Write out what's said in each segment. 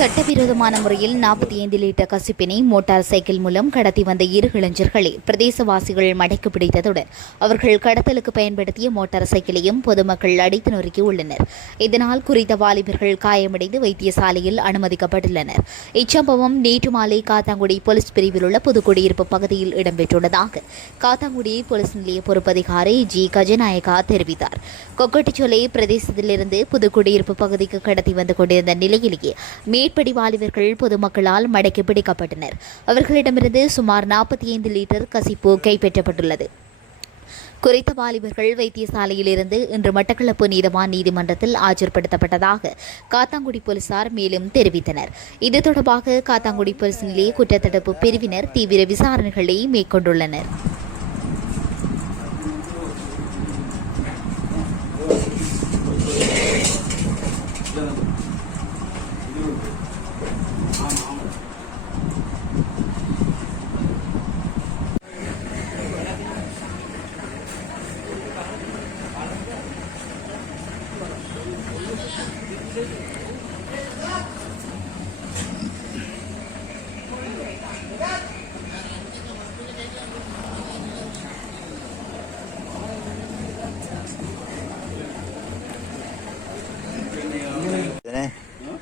சட்டவிரோதமான முறையில் நாற்பத்தி ஐந்து லிட்டர் கசிப்பினை மோட்டார் சைக்கிள் மூலம் கடத்தி வந்த இரு இளைஞர்களை பிரதேசவாசிகள் மடைக்கு பிடித்ததுடன் அவர்கள் கடத்தலுக்கு பயன்படுத்திய மோட்டார் சைக்கிளையும் பொதுமக்கள் அடித்து நொறுக்கி உள்ளனர். இதனால் குறித்த வாலிபர்கள் காயமடைந்து வைத்தியசாலையில் அனுமதிக்கப்பட்டுள்ளனர். இச்சம்பவம் நேற்று மாலை காத்தாங்குடி போலீஸ் பிரிவில் உள்ள புதுக்குடியிருப்பு பகுதியில் இடம்பெற்றுள்ளதாக காத்தாங்குடி போலீஸ் நிலைய பொறுப்பதிகாரி ஜி. கஜநாயகா தெரிவித்தார். கொக்கட்டிச்சோலை பிரதேசத்திலிருந்து புதுக்குடியிருப்பு பகுதிக்கு கடத்தி வந்து கொண்டிருந்த நிலையிலேயே மேற்படி வாலிபர்கள் பொதுமக்களால் மடக்கி பிடிக்கப்பட்டனர். அவர்களிடமிருந்து சுமார் நாற்பத்தி ஐந்து லிட்டர் கசிப்பு கைப்பற்றப்பட்டுள்ளது. குறித்த வாலிபர்கள் வைத்தியசாலையிலிருந்து இன்று மட்டக்களப்பு நீதவான் நீதிமன்றத்தில் ஆஜர்படுத்தப்பட்டதாக காத்தாங்குடி போலீசார் மேலும் தெரிவித்தனர். இது தொடர்பாக காத்தாங்குடி போலீஸ் நிலைய குற்றத்தடுப்பு பிரிவினர் தீவிர விசாரணைகளை மேற்கொண்டுள்ளனர்.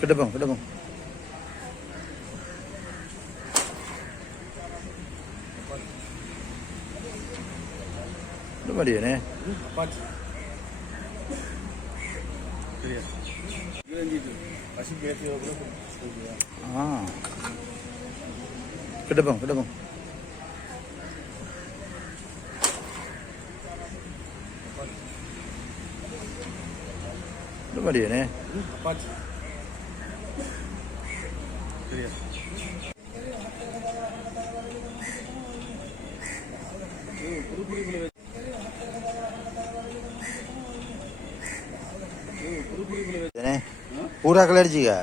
Kedua bang, kedua bang. Kedua dia ni. Empat. Ah. Kedua bang, kedua bang. Kedua dia ni. Empat. पूरा कलर जी का